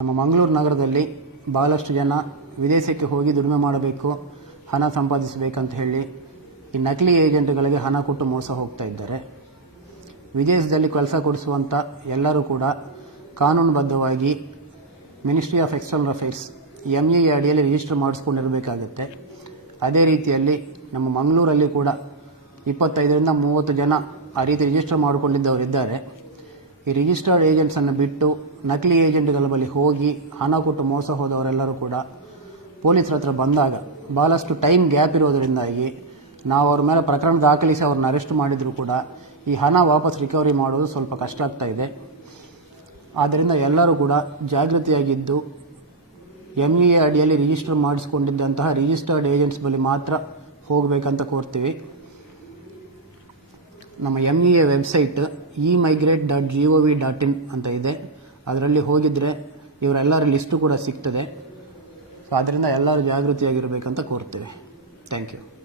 ನಮ್ಮ ಮಂಗಳೂರು ನಗರದಲ್ಲಿ ಬಹಳಷ್ಟು ಜನ ವಿದೇಶಕ್ಕೆ ಹೋಗಿ ದುಡಿಮೆ ಮಾಡಬೇಕು, ಹಣ ಸಂಪಾದಿಸಬೇಕಂತ ಹೇಳಿ ಈ ನಕಲಿ ಏಜೆಂಟ್ಗಳಿಗೆ ಹಣ ಕೊಟ್ಟು ಮೋಸ ಹೋಗ್ತಾ ಇದ್ದಾರೆ. ವಿದೇಶದಲ್ಲಿ ಕೆಲಸ ಕೊಡಿಸುವಂಥ ಎಲ್ಲರೂ ಕೂಡ ಕಾನೂನುಬದ್ಧವಾಗಿ ministry of external affairs ME ಅಡಿಯಲ್ಲಿ ರಿಜಿಸ್ಟರ್ ಮಾಡಿಸ್ಕೊಂಡಿರಬೇಕಾಗುತ್ತೆ. ಅದೇ ರೀತಿಯಲ್ಲಿ ನಮ್ಮ ಮಂಗಳೂರಲ್ಲಿ ಕೂಡ 25ರಿಂದ 30 ಜನ ಆ ರೀತಿ ರಿಜಿಸ್ಟರ್ ಮಾಡಿಕೊಂಡಿದ್ದವರಿದ್ದಾರೆ. ಈ ರಿಜಿಸ್ಟರ್ಡ್ ಏಜೆಂಟ್ಸನ್ನು ಬಿಟ್ಟು ನಕಲಿ ಏಜೆಂಟ್ಗಳ ಬಳಿ ಹೋಗಿ ಹಣ ಕೊಟ್ಟು ಮೋಸ ಹೋದವರೆಲ್ಲರೂ ಕೂಡ ಪೊಲೀಸರ ಹತ್ರ ಬಂದಾಗ ಭಾಳಷ್ಟು ಟೈಮ್ ಗ್ಯಾಪ್ ಇರೋದರಿಂದಾಗಿ ನಾವು ಅವ್ರ ಮೇಲೆ ಪ್ರಕರಣ ದಾಖಲಿಸಿ ಅವ್ರನ್ನ ಅರೆಸ್ಟ್ ಮಾಡಿದರೂ ಕೂಡ ಈ ಹಣ ವಾಪಸ್ ರಿಕವರಿ ಮಾಡೋದು ಸ್ವಲ್ಪ ಕಷ್ಟ ಆಗ್ತಾ ಇದೆ. ಆದ್ದರಿಂದ ಎಲ್ಲರೂ ಕೂಡ ಜಾಗೃತಿಯಾಗಿದ್ದು ME ಅಡಿಯಲ್ಲಿ ರಿಜಿಸ್ಟರ್ ಮಾಡಿಸಿಕೊಂಡಿದ್ದಂತಹ ರಿಜಿಸ್ಟರ್ಡ್ ಏಜೆಂಟ್ಸ್ ಬಳಿ ಮಾತ್ರ ಹೋಗಬೇಕಂತ ಕೋರ್ತೀವಿ. ನಮ್ಮ ME ವೆಬ್ಸೈಟ್ emigrate.gov.in ಅಂತ ಇದೆ. ಅದರಲ್ಲಿ ಹೋಗಿದ್ರೆ ಇವರೆಲ್ಲರ ಲಿಸ್ಟು ಕೂಡ ಸಿಗ್ತದೆ. ಸೊ ಅದರಿಂದ ಎಲ್ಲರೂ ಜಾಗೃತಿಯಾಗಿರಬೇಕಂತ ಕೋರ್ತೀವಿ. Thank you.